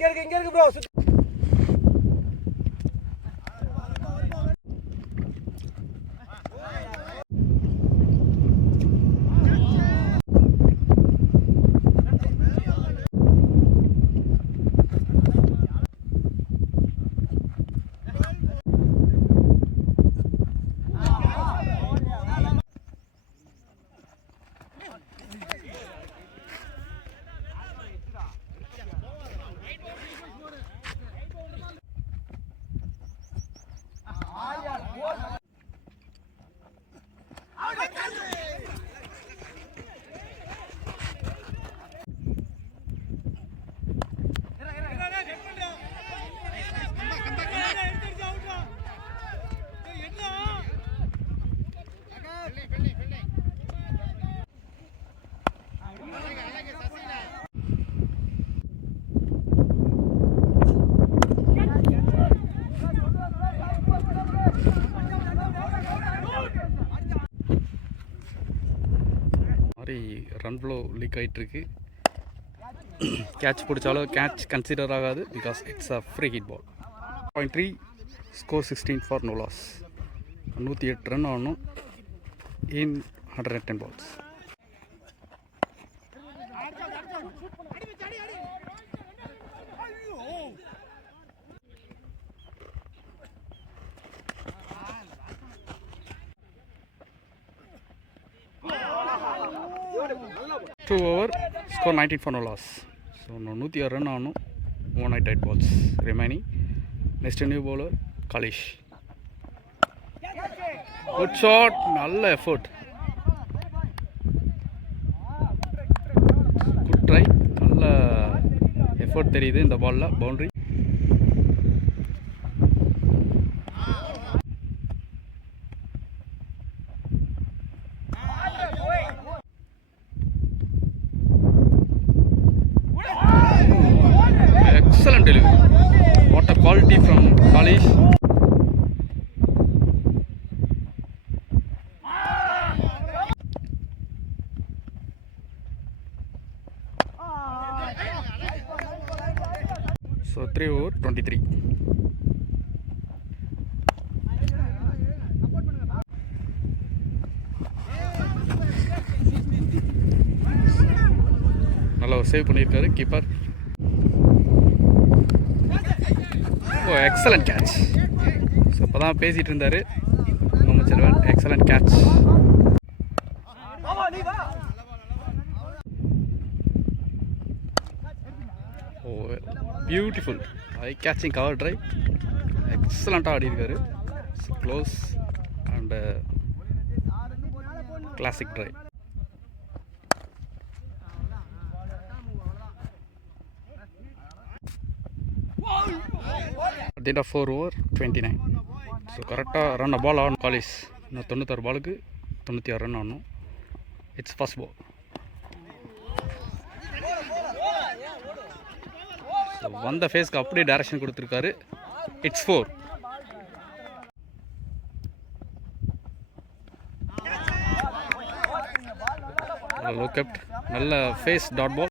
இங்க இருக்கு bro. Run flow leak ஆகிட்டுருக்கு. கேட்ச் பிடிச்சாலும் கேட்ச் கன்சிடர் ஆகாது because it's a free hit ball. 0.3 score 16 for no loss. 108 run ஆகணும் in 110 balls. Two over, score 19 for no loss. So 106 run ஆகணும். 108 balls remaining. Next new bowler Kalish. Good shot, நல்ல effort. Good try, நல்ல effort தெரியுது இந்த பால்ல. Boundary. Excellent delivery. What a quality from Kalish. So 3 over 23. நல்லா save பண்ணியிருக்காரு keeper. Oh excellent catch. So இப்போ தான் பேசிகிட்டு இருந்தார் Mohammed Selvan. Excellent catch. Oh beautiful eye catching cover drive. எக்ஸலண்ட்டாக ஆடி இருக்காரு. Close and classic drive. At the end of 4 over 29. So கரெக்டாக ரன் பால் ஆகணும் காலிஸ். இன்னும் 96 பாலுக்கு 96 ரன் ஆகணும். It's first ball. ஸோ வந்த ஃபேஸ்க்கு அப்படியே டைரக்ஷன் கொடுத்துருக்காரு. இட்ஸ் 4. Low kept. நல்ல face dot ball.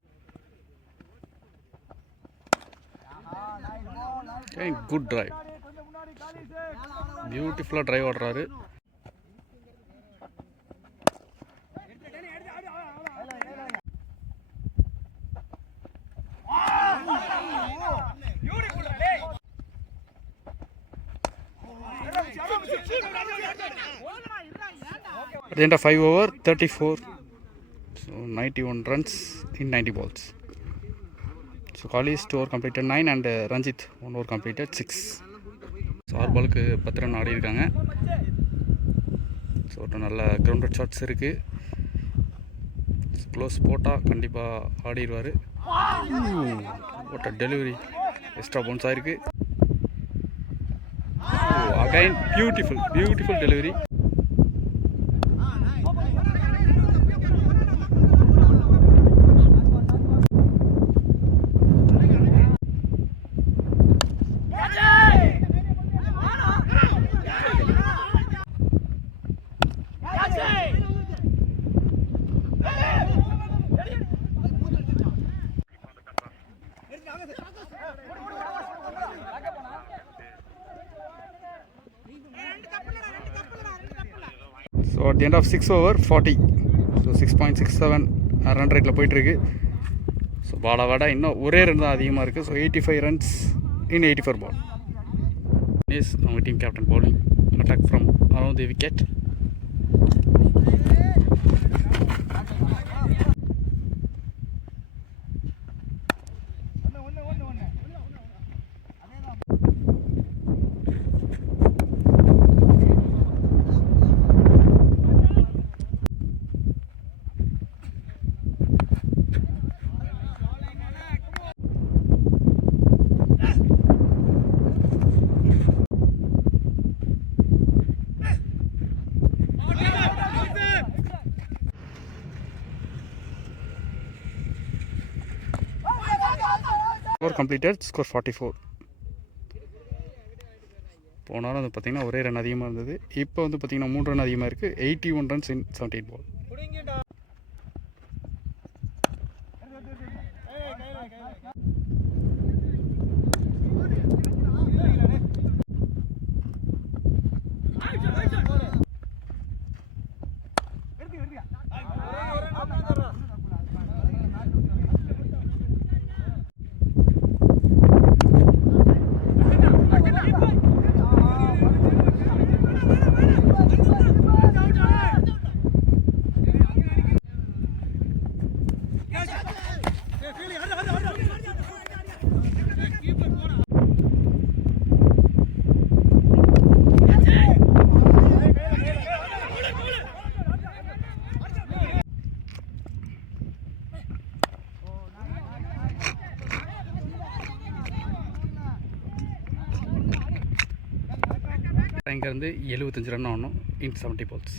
Good drive. பியூட்டிஃபுல்லாக ட்ரைவ் ஆடுறாரு. At the end of 5 over 34. So 91 runs in 90 balls. So Kalish 2 over completed 9 and Ranjit 1 over completed 6. So 6 பாலுக்கு 10 run ஆடி இருக்காங்க. So நல்ல கிரவுண்டட் ஷாட்ஸ் இருக்குது. Close போட்டால் கண்டிப்பாக ஆடிடுவார். What a delivery. Extra bounce ஆகிருக்கு. Again beautiful delivery. So at the end of 6 over 40. So 6.67 run ரேட்டில் போயிட்டுருக்கு. ஸோ வாடா இன்னும் ஒரே ரன் தான் அதிகமாக இருக்குது. So 85 runs in 84 ball. Is அவங்க team captain bowling attack from around the wicket. Score completed, score 44. போனாலும் வந்து பார்த்திங்கன்னா ஒரே ரன் அதிகமாக இருந்தது. இப்போ வந்து பார்த்திங்கன்னா 3 ரன் அதிகமாக இருக்குது. 81 runs in 78 ball. இங்கேருந்து 75 ரன் ஆகணும் இன் 70 balls.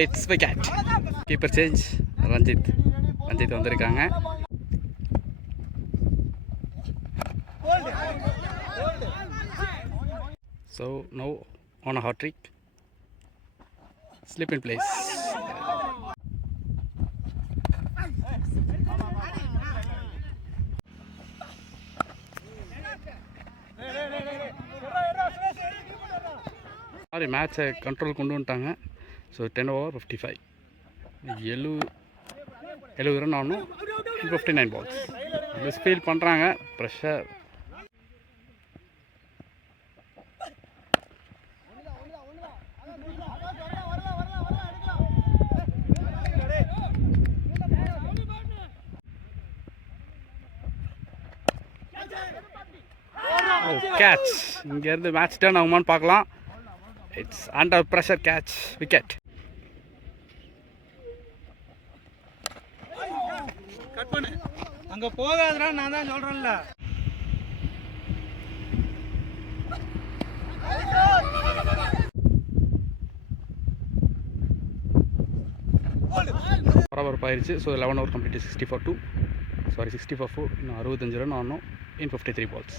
It's wicket. Keeper change. Ranjit வந்திருக்காங்க. So now on a hot trick. Slip in place. மாதிரி மேட்சை கண்ட்ரோல் கொண்டு வந்துட்டாங்க. So 10 over 55. 70 ரன் ஆகணும் 59 balls. மிஸ் ஃபீல் பண்ணுறாங்க. ப்ரெஷர். கேட்ச். இங்கேருந்து மேட்ச் டர்ன் ஆகுமான்னு பார்க்கலாம். It's under pressure catch. Wicket. Cut பண்ணு. அங்க போகாதடா, நான் தான் சொல்றேன்ல. பரபரப்பாயிருச்சு. So 11 over complete 64 4. இன்னும் 65 ரன் ஆகணும் இன் 53 balls.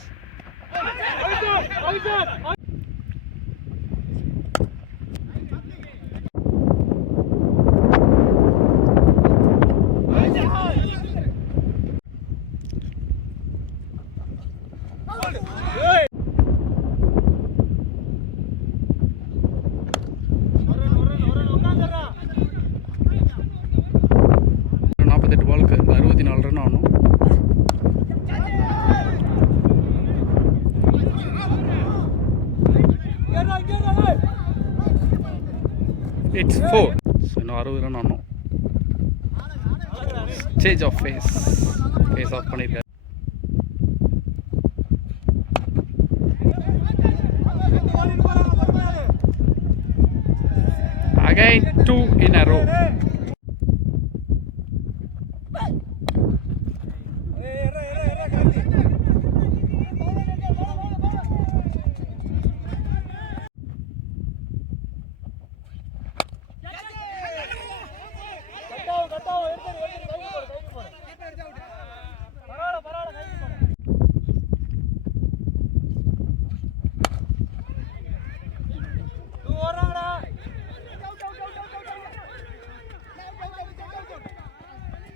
பாலுக்கு 64 ரன் ஆகணும். இட்ஸ் 4. ஸோ இன்னும் 60 ரன் ஆகணும். சேஞ்ச் ஆஃப் ஃபேஸ் ஆஃப் பண்ணியிருக்காரு. Again 2 in a row.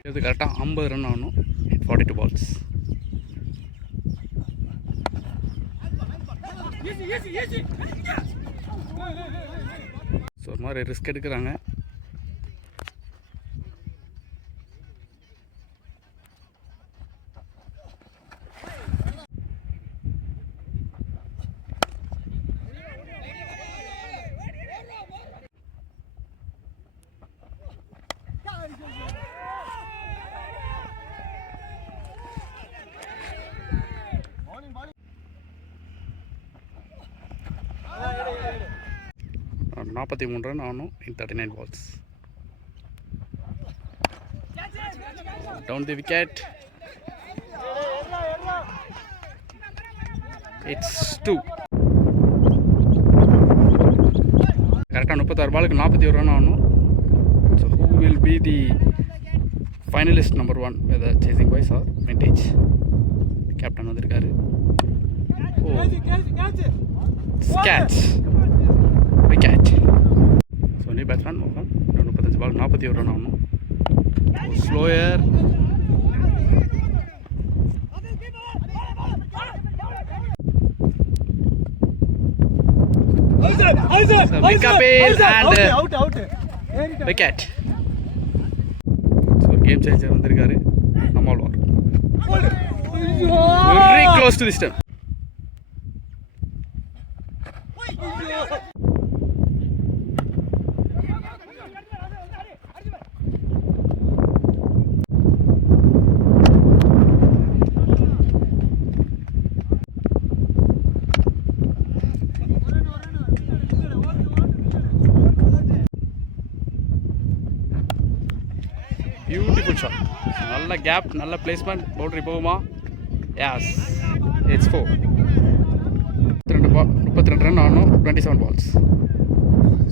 இது கரெக்டாக 50 ரன் ஆகணும். 42 பால்ஸ். ஸோ ஒரு மாதிரி ரிஸ்க் எடுக்கிறாங்க. நாற்பத்தி 43 ரன் ஆகணும் in 39 balls. Down the wicket. It's 2. கரெக்டாக 36 பாலுக்கு 41 ரன் ஆகணும். So who will be the finalist number 1 whether chasing boys or vintage? Captain வந்திருக்காரு. Catch. Wicket. So new batsman மோகன் 35 பால் 41 ரன் ஆகணும். Slower. Wicket. So game changer வந்திருக்காரு Nammalvar. Very close to the stump. Beautiful shot. நல்ல gap, நல்ல placement. Boundary போகுமா? Yes, it's 4. 32 run ஆகணும். 27 balls.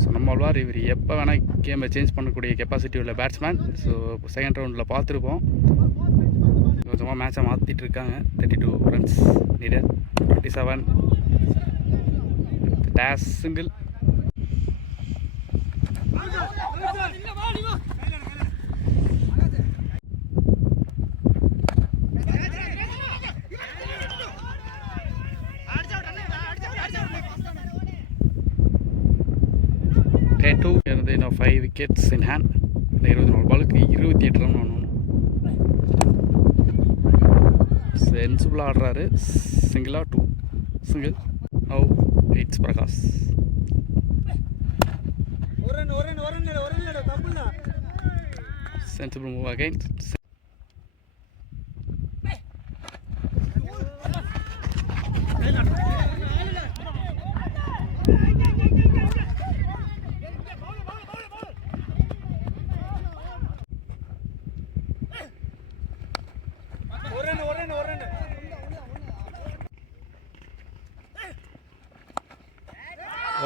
So Nammalvar இவர் எப்போ வேணால் கேமை சேஞ்ச் பண்ணக்கூடிய கெப்பாசிட்டி உள்ள பேட்ஸ்மேன். ஸோ செகண்ட் ரவுண்டில் பார்த்துருப்போம். கொஞ்சமாக மேட்சை மாற்றிட்டு இருக்காங்க. 32 runs needed. 27 dash single. Two இருந்து இன்னும் 5 விக்கெட்ஸ் இன் ஹேண்ட். 24 பாலுக்கு 28 ரன் ஆகணும். சென்சிபிளாக ஆடுறாரு. சிங்கிளாக 2 single. Now it's Prakash. Sensible move again.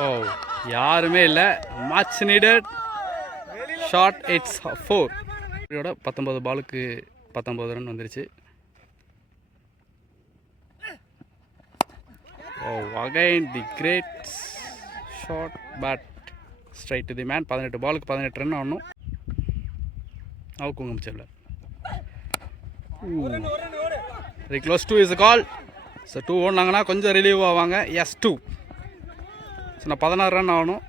ஓ, யாருமே இல்லை. Much needed shot. இட்ஸ் 4. இதோட 19 பாலுக்கு 19 ரன் வந்துருச்சு. ஓ, again the great shot but straight to the man. 18 பாலுக்கு 18 ரன் ஆகணும். அவுக்குங்க முடிச்சல. Very close. 2 is a call. So 2 ஓடினாங்கன்னா கொஞ்சம் ரிலீவ் ஆவாங்க. எஸ் 2. ஸோ நான் 16 ரன் ஆகணும்.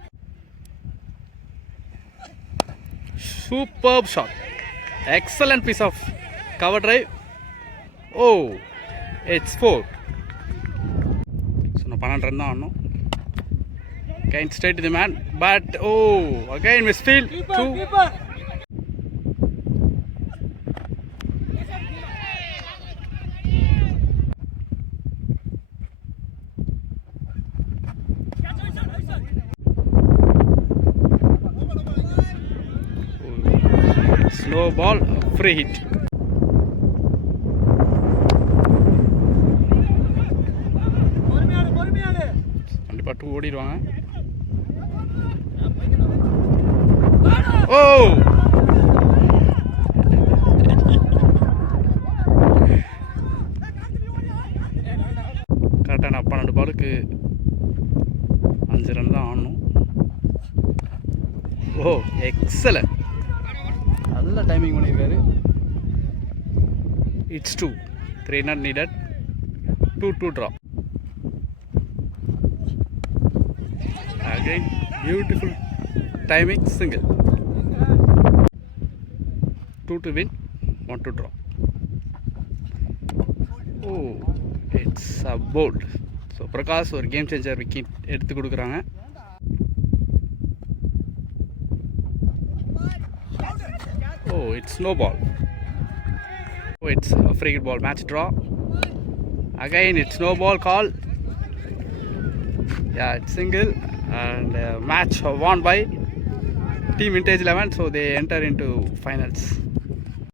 Super shot. Excellent piece of cover drive. Oh, it's 4. So நான் 12 ரன் தான் ஆகணும். Again straight the man but oh, again misfield. 2. Slow ball, free hit. பட்டு ஓடிடுவாங்க. ஓ கரெக்டாக நான் 12 பாலுக்கு 5 ரன் தான் ஆடணும். ஓ எக்ஸலன்ட், நல்ல டைமிங் பண்ணியிருக்காரு. It's 2, 3 not needed, 2 draw. Again beautiful timing, single. 2 to win, 1 to draw. Oh, it's a bold. So Prakash ஒரு game changer wicket எடுத்து கொடுக்குறாங்க. Oh, it's no ball. Oh, it's a free hit ball, match draw. Again it's no ball call. Yeah, it's single, and match won by Team Vintage 11, so they enter into finals.